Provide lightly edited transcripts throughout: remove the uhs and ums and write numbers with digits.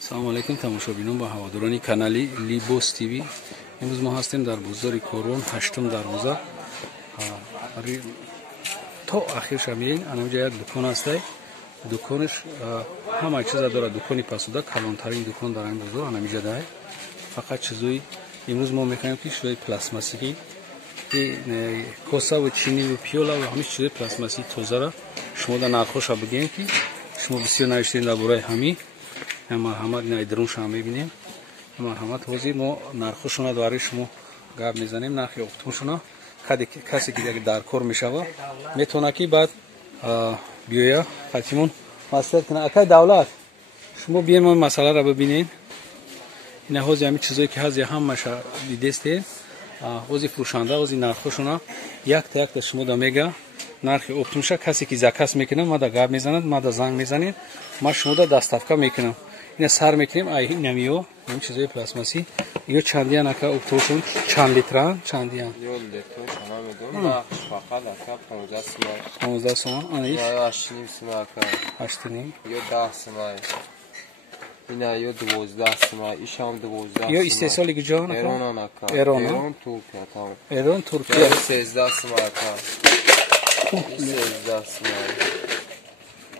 салому алайкум тамошобинон ба ҳаводорони канали Libos TV. имрӯз мо ҳастем дар бозори Корвон 8 дарвоза. то ахирша меин анаҷа як дукон астай. дуконаш ҳама чиза дорад. дукони пасуда калонтарин дукон дар ин бозор анаҷа дай. фақат чизои имрӯз мо мекунем ки чизои пластмассии коса ва чини ва пиёла ва ҳамин чизои пластмассии тозара шумо дар нархоша бигем ки шумо бисёр навиштем дар бораи ҳамин марҳамат найдрунша мебинем. марҳамат ҳозир мо нархошона барои шумо гап мезанем. нархи оптумшона касе ки дар кор мешава метавона ки баъд биёя қатимон маслиҳат кунад. акай давлат шумо биен мо масъаларо бибинем. ина ҳозир ҳамин чизое ки ҳазир ҳамаша дидестем. ҳозир фурӯшанда ҳозир нархошона якта якта шумо да мега нархи оптумша касе ки заказ мекунад мада гап мезанад мада занг мезанед ма шумо да дастафка мекунам. ина сар мекунем инамиё ин чизои пластмассӣ ё чандиан ака оптушон чанд литран чандиан 15 сомон анаиш 8 ё 10 сомон ина ё 12 сомон ишам 12 ё истеҳсоли куҷон ака эрон туркия там эрон туркия 13 сомон ака 13 сомон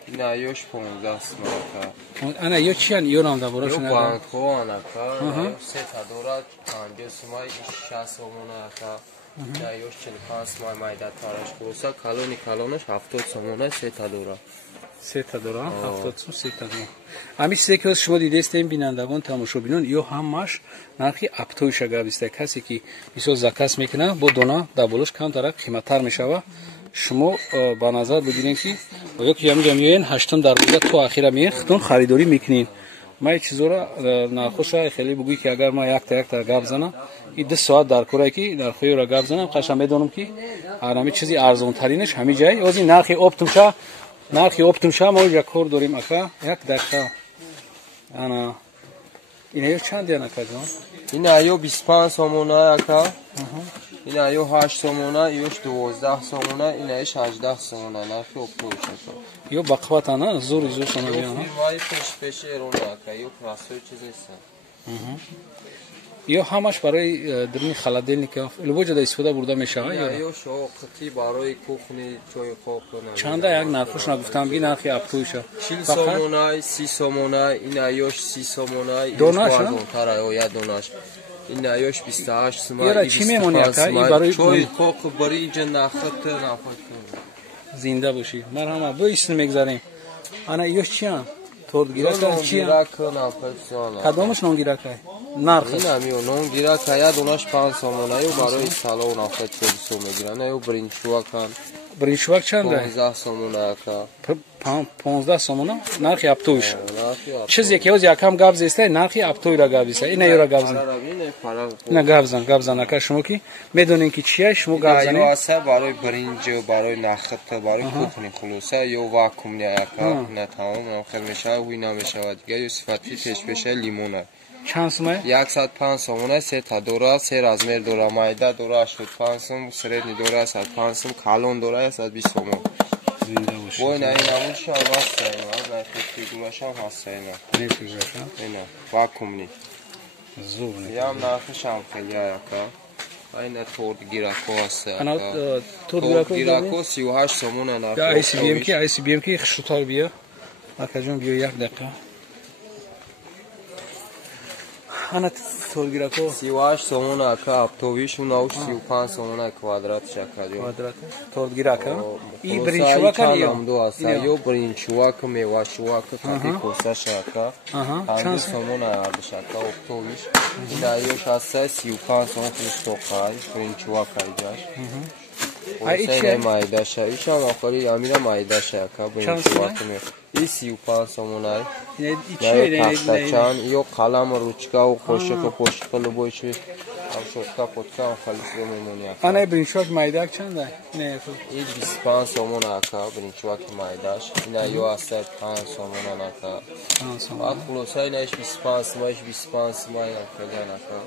ина ёш 15 сомон ака ана ё чиан ёрам да борошон ака банкон ака се тадорат 50 сомон 60 сомон ака ина ёш 45 сомон майда тараш куса калони 70 сомон се тадорат сета дора 70 сом сета дора. ами чизе ки шумо дидестем бинандагон тамошобинон ё ҳамаш нархи аптоиша габиста. касе ки мисол заказ мекунад бо дона дар болош камтарак қиматтар мешава. шумо ба назар бигирем ки ё ки ҳамиҷа меоен 8 дарвоза то ахира меоен худтон харидорӣ мекунед. ма чизора нархоша хеле бугӯй ки агар ма якта гап занам и 2 соат дар корае ки нархоёра гап занам қашан медонам ки ҳами чизи арзонтаринаш ҳамин ҷай ҳозир нархи оптумша мо ҷа кор дорем ака. як дақиқа ана ина ё чандиан ака ҷон ина ё 25 сомона ака ина ё 8 сомона ёш 12 сомона ина ёш 18 сомона нархи оптумша ё бақват ана зури зур сона биана вай пеш эрон ака ё красой чизеса ё ҳамаш барои дурни холодильника любой ҷода истифода бурда мешава ё шоқти барои кухни чой хоб кунад чанда як нархошна гуфтам ки нархи аптоиша 40 сомона 30 сомона ина ёш 30 сомона донаш тара я донаш ина ёш 28 сомона яра чӣ мемони ака и барои чой хоб барои ҷа нахат зинда бошӣ. марҳама бо исм мегзарем. ана ёш чиан тордгирака чиан кадомаш нонгиракай нарх ина миё нонгирака я донаш 5 сомона ё барои салон афат сом мегиран ё бринчувакан бринчувак чанда 15 сомона ака 15 сомона нархи аптоиш чизе ки ҳозир якам гап зестай нархи аптоира гап зестай ина ёра гап зан ина гап зан ака шумо ки медонем ки чия шумо гап занед ё аса барои бринҷ барои нахат барои кухни хулоса ё вакуумни ака на тамом охир мешава ҳуй намешава дига ё сифати пешпеша лимона чанд сомай 105 сомона се та дора се размер дора майда дора 85 сом средни дора 105 сом калон дора 120 сомон зинда бошӣ бой на ин амуша вастай на фигурашам ҳастай не фигураша ина вакуумни зур ям нархшам хеле ака айна тордгирако аст ана тордгирако 38 сомон нарх ICBM ки хушутар бия акаҷон биё як дақиқа ана тордгирако 38 сомон ака аптовиш унауш 35 сомон квадрат шакаҷо квадрат тордгирака и бринчувака ё бринчувак мевашувак кати коса шака чанд сомон ардшака аптовиш ина ё 35 сомон фустоқай бринчувака иҷаш ай майдаша ишам охири амира майдаша ака бринчувак ме и 35 сомонай тахтачан ё қалам ручка ва қошиқа пошиқа любой чиз ам шотка потка халисро мемони ака ана бринчувак майдак чанда не и 25 сомон ака бринчувак майдаш ина ё аста 5 сомон ака баъд хулоса ина иш 25 сомон 25 сомон ака ака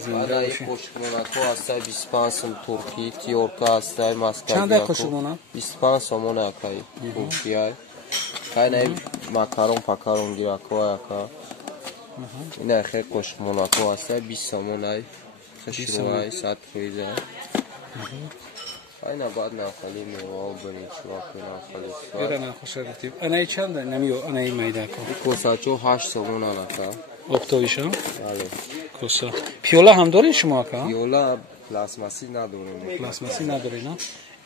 зинда қошиқмонако аста 25 сом турки тиёрка аста маска чанда қошиқмона 25 сомон ака туркия кайна макарон гирако ака اینا خیلی قشق موناکو هسته 20 سومون ای خشروهای 100 خویزه اینا بعد نخالی میوه و برنچواک نخالی بیره نخوش رفتیم انایی چنده نمیو انایی میده کن کوساچو 8 سومون آنکا اکتویشم بله کوسا پیولا هم دارین شما که پیولا پلاسماسی نداریم پلاسماسی نداری نه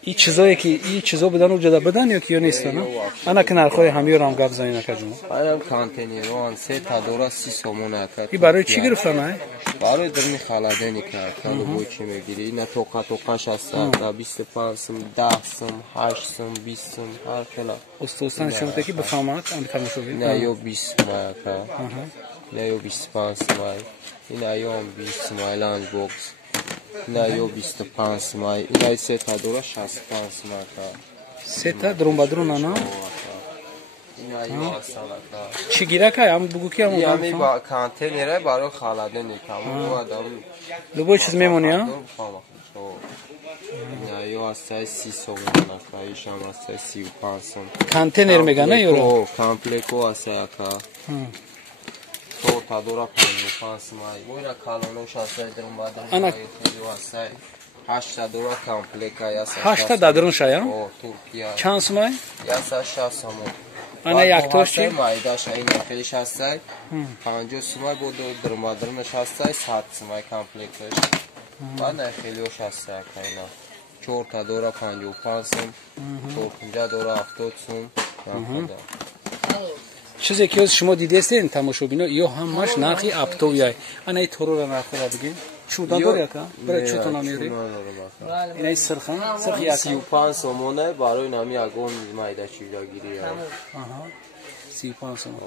این چیزایی که این چیزا بدن و جدا بدن یا که نیست نه انا که نرخای همیو رام گاب زاین کجون اینم کانتینران 3 تا دورا 30 سومون اکا این برای چی گرفتن ای برای درمی خالدنی کرد تا بو چی میگیری اینا توقعش هست تا 25 سم 10 سم 8 سم 20 سم هر کلا استوستان شما تکی بفهمات ام تماشوی نه یو 20 ما اکا نه یو 25 ما اینا یو 20 ما لانج باکس اینا یو 25 ما اینا 3 تا دورا 65 ما اکا 3 تا درون بدرون نه اینا یو اصلا چی گیره که هم بگو که هم یعنی با کانتینره برای خالدنی کامو آدم لبو چیز میمونی ها نه یا از 30 سومون نفایش هم از 35 سوم کانتینر میگن یورو کامپلکو از اکا تو تا دورا 55 مای ویرا کالونوش از درم بعد انا 8 تا دورا کامپلکا یا 8 تا دادرون شایا ترکیه چانس مای یا 6 سومون انا یک توش چی مایداش این نفیش هست 50 سومای بود درم درمش هست 100 سومای کامپلکش بعد خیلیوش هست اینا 4 تا دورا 55 سوم 4 دورا 70 سوم چیزی که شما دیدین تماشاگران یا همش نرخی اپتویای انا تورو نرخ را بگین چودا داره که برای چوتونا میری اینا سرخان سرخ یا 35 سومونه برای نمی اگون مایده چیزا گیری 35 سومون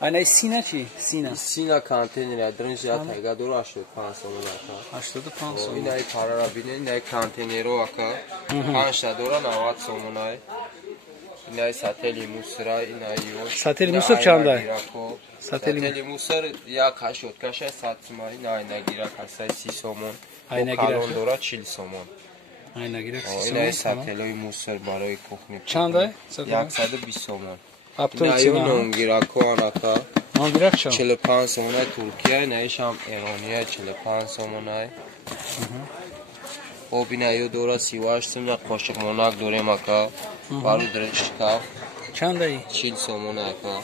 انا سینا چی سینا کانتینر درنج یا تاگا دورا 85 سومونه 85 سومون اینا کارا را ببینید اینا کانتینر رو اکا 5 تا دورا 90 سومونه اینا ساتلی موسرا اینا یو ساتلی موسر چنده ساتلی موسر یا کاشوت کاشه 100 سومای اینا گیرا کاسای 30 سومون کالون دورا 40 سومون اینا گیرا 30 سومون اینا ساتلی موسر برای کوخنی چنده 120 سومون اپتوی چی نه گیرا کواناتا گیرا چه 45 سومون ترکیه نیشام ایرانیه 45 سومون او بینایو دورا 38 سومون قاشق موناک دوره مکا بارو درشکا چنده ای 40 سومون اکا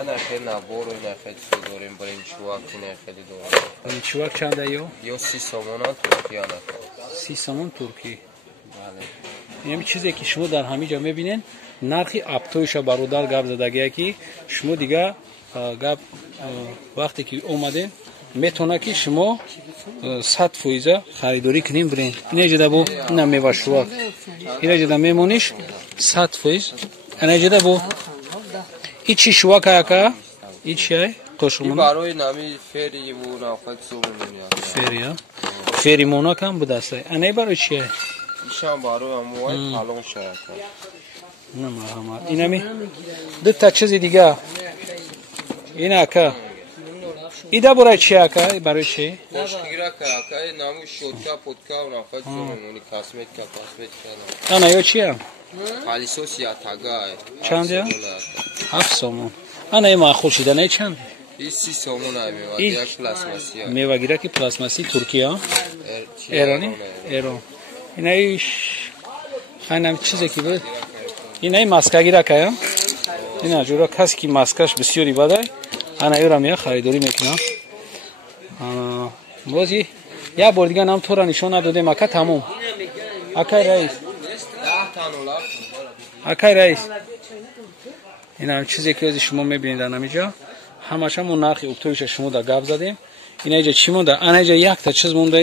انا خیلی نبورو اینا خیلی دوریم بریم چواک اینا خیلی دوریم این چواک چنده یو 30 سومون ترکیه اکا 30 سومون ترکی بله این چیزی که شما در همینجا میبینین نرخی اپتویش برادر گپ زدگی که شما دیگه گپ وقتی که اومدین میتونه که شما 100% خریداری کنیم برین اینا جدا بو اینا میوه شواک اینا جدا میمونیش 100% اینا جدا بو این چی شواک اکا این چیه قشمون برای نمی فری و نافت سومون فری فری مونا کم بود است اینا برای چیه ایشان برای اموای پالون شاید نه مرحمت اینا می دو تا چیز دیگه این اکا ایده برای چی اکا برای چی خوشگیرا که اکا نامو شوتکا پودکا و نافت سومونی کاسمتکا انا یو چیه خالیسوس یا تاگا چند یا 7 سومون انا ای ما خوشیده نه چند این 30 سومون های میوه پلاسماسی میوه گیره که پلاسماسی ترکیه ایرانی ایران اینا ایش خانم چیزی که بود اینا ای ماسکا گیره که اینا جورا کسی که ماسکاش بسیاری بده انا ایرا میا خریداری میکنم بازی یا بار دیگه نام تو را نشون نداده مکه تموم اکای رئیس اکای رئیس اینا هم چیزی که از شما میبینید در نمیجا همش همون نرخ اکتوبرش شما در گپ زدیم اینا اینجا چی مونده انا اینجا یک تا چیز مونده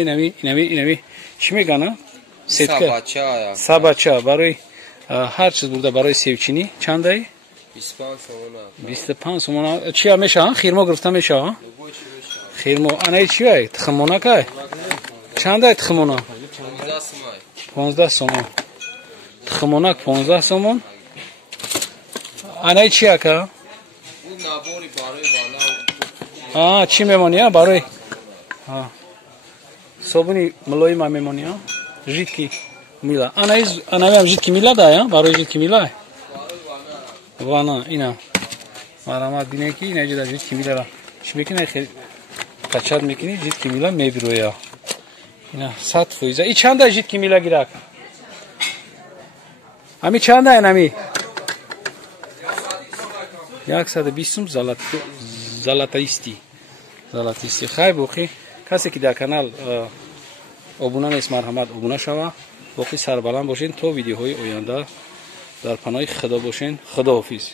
اینمی چی میگن سیتکه سبچه برای هر چیز بوده برای سیوچینی چنده 25 سومون چی میشه خیرمو گرفته میشه خیرمو انا چیه تخمونا که چنده تخمونا 15 سومون تخمونا 15 سومون انا چیه که چی میمونی برای صابونی ملوی ما میمونی ژیتکی میلا انا هم ژیتکی میلا دایا برای ژیتکی میلا وانا اینا марҳамат бинед ки ина ҷида ҷид кимилара чӣ мекунад хеле качад мекунӣ ҷид кимила мебироя ина 100%. И чанда ҷид кимила гирак ами чанда инами 120 золотаисти хай боқӣ касе ки дар канал обуна нест марҳамат обуна шава боқӣ сарбаланд бошед то видеоҳои оянда дар паноҳи худо бошен. Худоҳофиз.